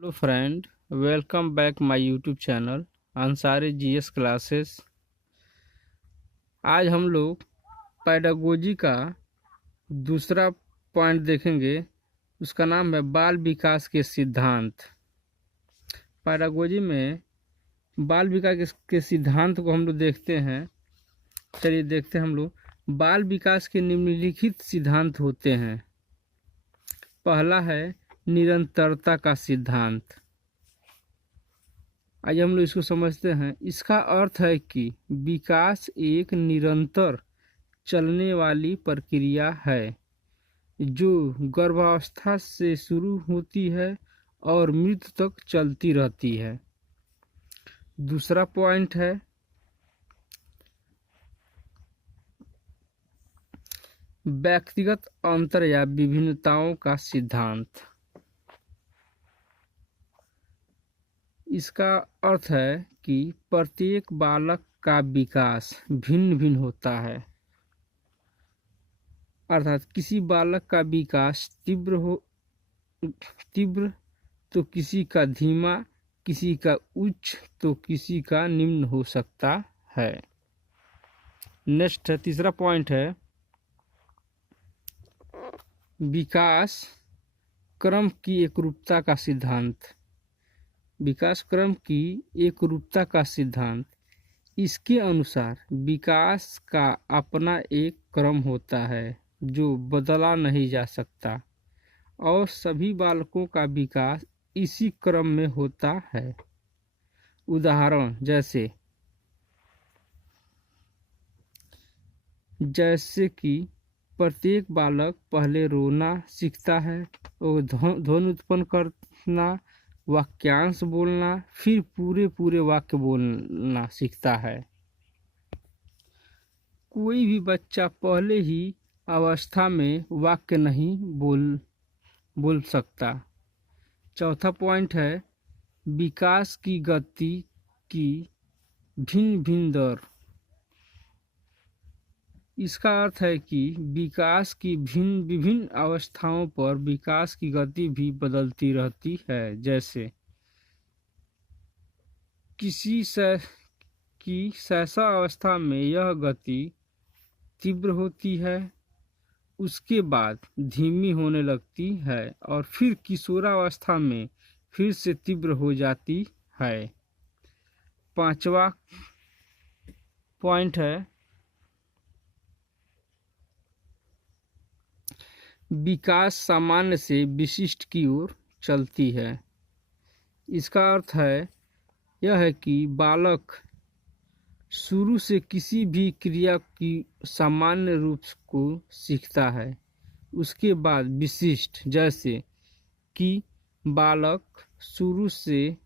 Hello friend, welcome back my YouTube channel Ansari GS classes. आज हम लोग पैडागोजी का दूसरा पॉइंट देखेंगे। उसका नाम है बाल विकास के सिद्धांत। पैडागोजी में बाल विकास के सिद्धांत को हम लोग देखते हैं। चलिए देखते हैं हम लोग। बाल विकास के निम्नलिखित सिद्धांत होते हैं। पहला है निरंतरता का सिद्धांत। आज हम लोग इसको समझते हैं। इसका अर्थ है कि विकास एक निरंतर चलने वाली प्रक्रिया है जो गर्भावस्था से शुरू होती है और मृत्यु तक चलती रहती है। दूसरा पॉइंट है व्यक्तिगत अंतर या विभिन्नताओं का सिद्धांत। इसका अर्थ है कि प्रत्येक बालक का विकास भिन्न भिन्न होता है। अर्थात किसी बालक का विकास तीव्र तो किसी का धीमा, किसी का उच्च तो किसी का निम्न हो सकता है। नेक्स्ट है तीसरा पॉइंट है विकास क्रम की एकरूपता का सिद्धांत। विकास क्रम की एकरूपता का सिद्धांत। इसके अनुसार विकास का अपना एक क्रम होता है जो बदला नहीं जा सकता और सभी बालकों का विकास इसी क्रम में होता है। उदाहरण जैसे कि प्रत्येक बालक पहले रोना सीखता है और ध्वनि उत्पन्न करना, वाक्यांश बोलना, फिर पूरे वाक्य बोलना सीखता है। कोई भी बच्चा पहले ही अवस्था में वाक्य नहीं बोल सकता। चौथा पॉइंट है विकास की गति की भिन्न भिन्न दर। इसका अर्थ है कि विकास की विभिन्न अवस्थाओं पर विकास की गति भी बदलती रहती है। जैसे किसी की शैशव अवस्था में यह गति तीव्र होती है, उसके बाद धीमी होने लगती है और फिर किशोरावस्था में फिर से तीव्र हो जाती है। पांचवा पॉइंट है विकास सामान्य से विशिष्ट की ओर चलती है। इसका अर्थ है यह है कि बालक शुरू से किसी भी क्रिया की सामान्य रूप को सीखता है, उसके बाद विशिष्ट, जैसे कि बालक शुरू से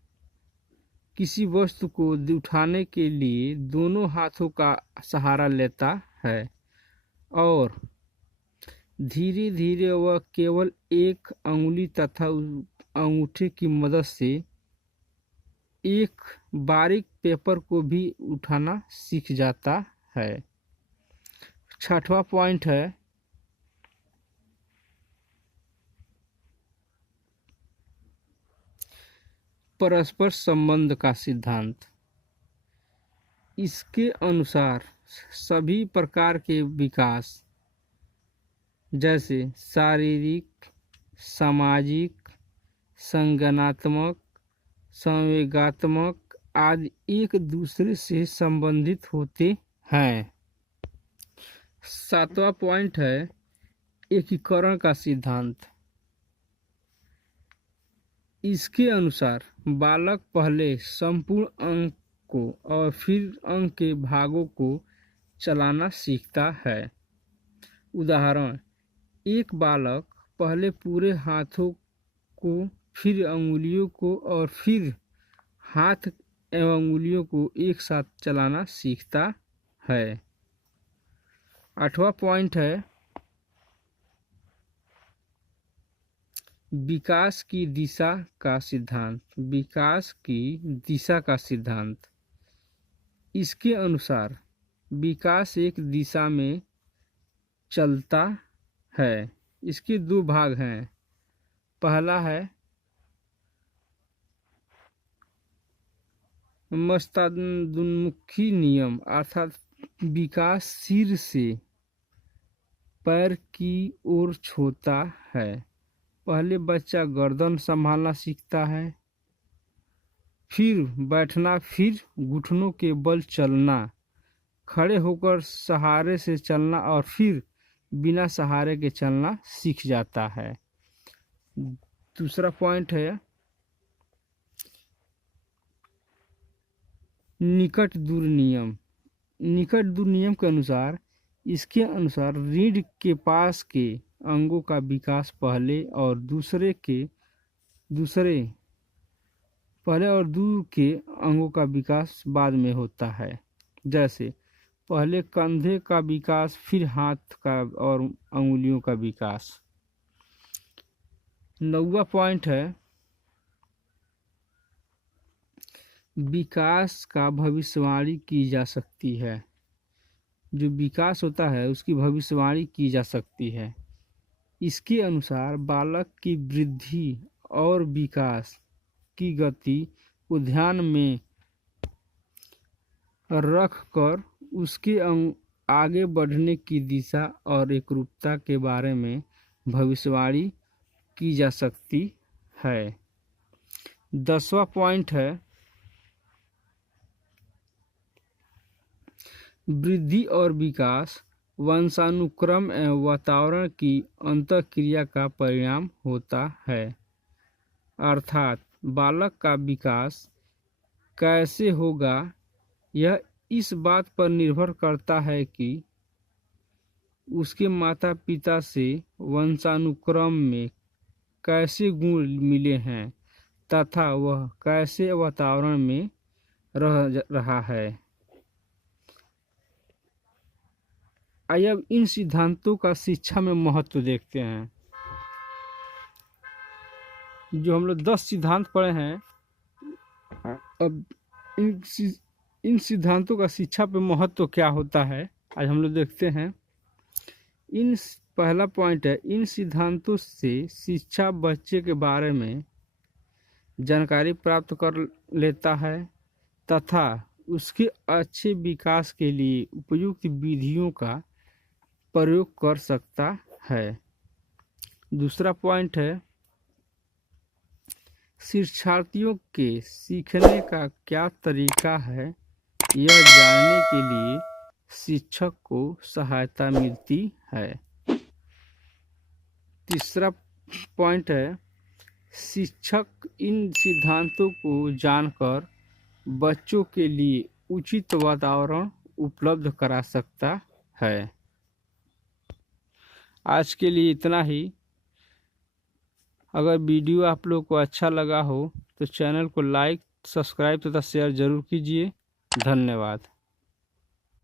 किसी वस्तु को उठाने के लिए दोनों हाथों का सहारा लेता है और धीरे धीरे वह केवल एक अंगुली तथा अंगूठे की मदद से एक बारीक पेपर को भी उठाना सीख जाता है। छठवां पॉइंट है परस्पर संबंध का सिद्धांत। इसके अनुसार सभी प्रकार के विकास जैसे शारीरिक, सामाजिक, संज्ञानात्मक, संवेगात्मक आदि एक दूसरे से संबंधित होते हैं। सातवां पॉइंट है एकीकरण का सिद्धांत। इसके अनुसार बालक पहले संपूर्ण अंक को और फिर अंक के भागों को चलाना सीखता है। उदाहरण, एक बालक पहले पूरे हाथों को, फिर अंगुलियों को और फिर हाथ एवं अंगुलियों को एक साथ चलाना सीखता है। आठवां पॉइंट है विकास की दिशा का सिद्धांत। विकास की दिशा का सिद्धांत। इसके अनुसार विकास एक दिशा में चलता है। इसके दो भाग हैं। पहला है मस्तादुन्मुखी नियम अर्थात विकास सिर से पैर की ओर होता है। पहले बच्चा गर्दन संभालना सीखता है, फिर बैठना, फिर घुटनों के बल चलना, खड़े होकर सहारे से चलना और फिर बिना सहारे के चलना सीख जाता है। दूसरा पॉइंट है निकट दूर नियम। निकट दूर नियम के अनुसार रीढ़ के पास के अंगों का विकास पहले और दूर के अंगों का विकास बाद में होता है। जैसे पहले कंधे का विकास, फिर हाथ का और अंगुलियों का विकास। 9वां पॉइंट है विकास का भविष्यवाणी की जा सकती है। जो विकास होता है उसकी भविष्यवाणी की जा सकती है। इसके अनुसार बालक की वृद्धि और विकास की गति को ध्यान में रखकर उसके आगे बढ़ने की दिशा और एकरूपता के बारे में भविष्यवाणी की जा सकती है। 10वां पॉइंट है वृद्धि और विकास वंशानुक्रम एवं वातावरण की अंतःक्रिया का परिणाम होता है। अर्थात बालक का विकास कैसे होगा यह इस बात पर निर्भर करता है कि उसके माता पिता से वंशानुक्रम में कैसे गुण मिले हैं तथा वह कैसे वातावरण में रह रहा है। आइए अब इन सिद्धांतों का शिक्षा में महत्व देखते हैं। जो हम लोग 10 सिद्धांत पढ़े हैं, अब इन सिद्धांतों का शिक्षा पे महत्व क्या होता है आज हम लोग देखते हैं। पहला पॉइंट है इन सिद्धांतों से शिक्षा बच्चे के बारे में जानकारी प्राप्त कर लेता है तथा उसके अच्छे विकास के लिए उपयुक्त विधियों का प्रयोग कर सकता है। दूसरा पॉइंट है शिक्षार्थियों के सीखने का क्या तरीका है यह जानने के लिए शिक्षक को सहायता मिलती है। तीसरा पॉइंट है शिक्षक इन सिद्धांतों को जानकर बच्चों के लिए उचित वातावरण उपलब्ध करा सकता है। आज के लिए इतना ही। अगर वीडियो आप लोग को अच्छा लगा हो तो चैनल को लाइक, सब्सक्राइब तथा शेयर जरूर कीजिए। धन्यवाद।